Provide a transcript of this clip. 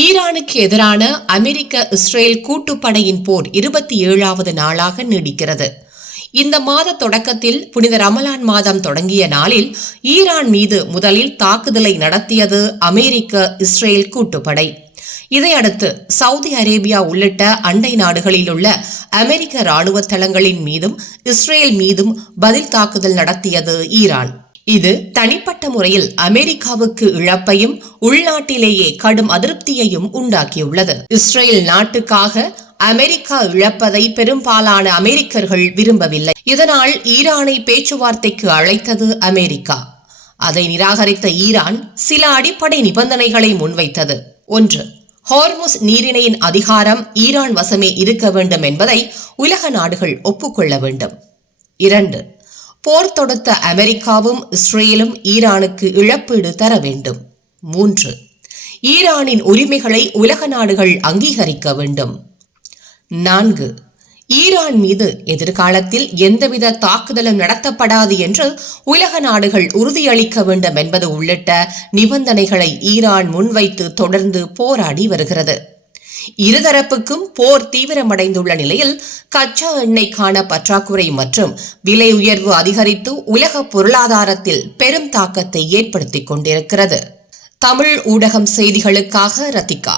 ஈரானுக்கு எதிரான அமெரிக்க இஸ்ரேல் கூட்டுப்படையின் போர் 27வது நாளாக நீடிக்கிறது. இந்த மாத தொடக்கத்தில் புனித ரமலான் மாதம் தொடங்கிய நாளில் ஈரான் மீது முதலில் தாக்குதலை நடத்தியது அமெரிக்க இஸ்ரேல் கூட்டுப்படை. இதையடுத்து சவுதி அரேபியா உள்ளிட்ட அண்டை நாடுகளில் உள்ள அமெரிக்க ராணுவ தளங்களின் மீதும் இஸ்ரேல் மீதும் பதில் தாக்குதல் நடத்தியது ஈரான். இது தனிப்பட்ட முறையில் அமெரிக்காவுக்கு இழப்பையும் உள்நாட்டிலேயே கடும் அதிருப்தியையும் உண்டாக்கியுள்ளது. இஸ்ரேல் நாட்டுக்காக அமெரிக்கா இழப்பதை பெரும்பாலான அமெரிக்கர்கள் விரும்பவில்லை. இதனால் ஈரானை பேச்சுவார்த்தைக்கு அழைத்தது அமெரிக்கா. அதை நிராகரித்த ஈரான் சில அடிப்படை நிபந்தனைகளை முன்வைத்தது. 1. ஹார்முஸ் நீரிணையின் அதிகாரம் ஈரான் வசமே இருக்க வேண்டும் என்பதை உலக நாடுகள் ஒப்புக்கொள்ள வேண்டும். 2. போர் தொடுத்த அமெரிக்காவும் இஸ்ரேலும் ஈரானுக்கு இழப்பீடு தர வேண்டும். 3. ஈரானின் உரிமைகளை உலக நாடுகள் அங்கீகரிக்க வேண்டும். 4. ஈரான் மீது எதிர்காலத்தில் எந்தவித தாக்குதலும் நடத்தப்படாது என்று உலக நாடுகள் உறுதியளிக்க வேண்டும் என்பது உள்ளிட்ட நிபந்தனைகளை ஈரான் முன்வைத்து தொடர்ந்து போராடி வருகிறது. இருதரப்புக்கும் போர் தீவிரமடைந்துள்ள நிலையில் கச்சா எண்ணெய்க்கான பற்றாக்குறை மற்றும் விலை உயர்வு அதிகரித்து உலக பொருளாதாரத்தில் பெரும் தாக்கத்தை ஏற்படுத்திக் கொண்டிருக்கிறது. தமிழ் ஊடகம் செய்திகளுக்காக ரத்திகா.